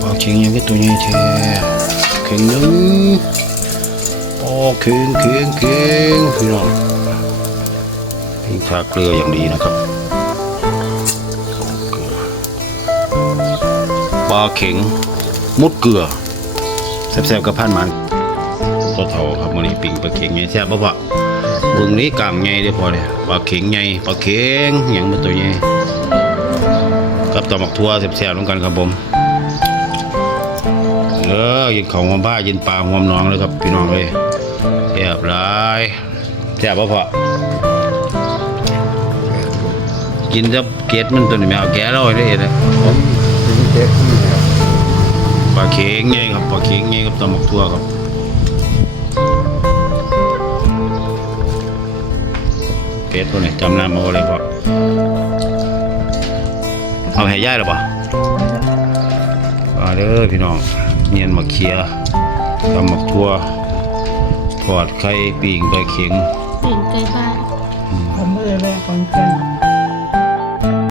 ปลาเข็งยังก็ตัวใหญ่แท้เข็งนึงโอ้เข็งพี่น้องพิงชาเกลืออย่างดีนะครับปลาเข็งมุดเกลือแซ่บๆกับพันมันตัวเท่าครับวันนี้ปิ่งปลาเข็งไงแซ่บปะเบื้องนี้กล้ามไงได้พอเลยปลาเข็งไงปลาเข็งอย่างมันตัวใหญ่กับตำหมักทั่วแซ่บๆลงกันครับผมยินของหัวบ้ายินปลาหัวน้องเลยครับพี่น้องเลยแซ่บหลายแซ่บปะกินจะเกล็ดมันตัวนี้ไม่เอาแกะเราได้เลยปลาเข็งไงครับปลาเข็งไงกับตำหมักทั่วครับเกล็ดตัวนี้จำน้ำมาเลยพอเอาให้ย่ายหรือเปล่าเด้อพี่น้องเนียนมาเคียตำหมักทั่วทอดไข่ปิ่งปลาเข็งปิ่งไก่บ้า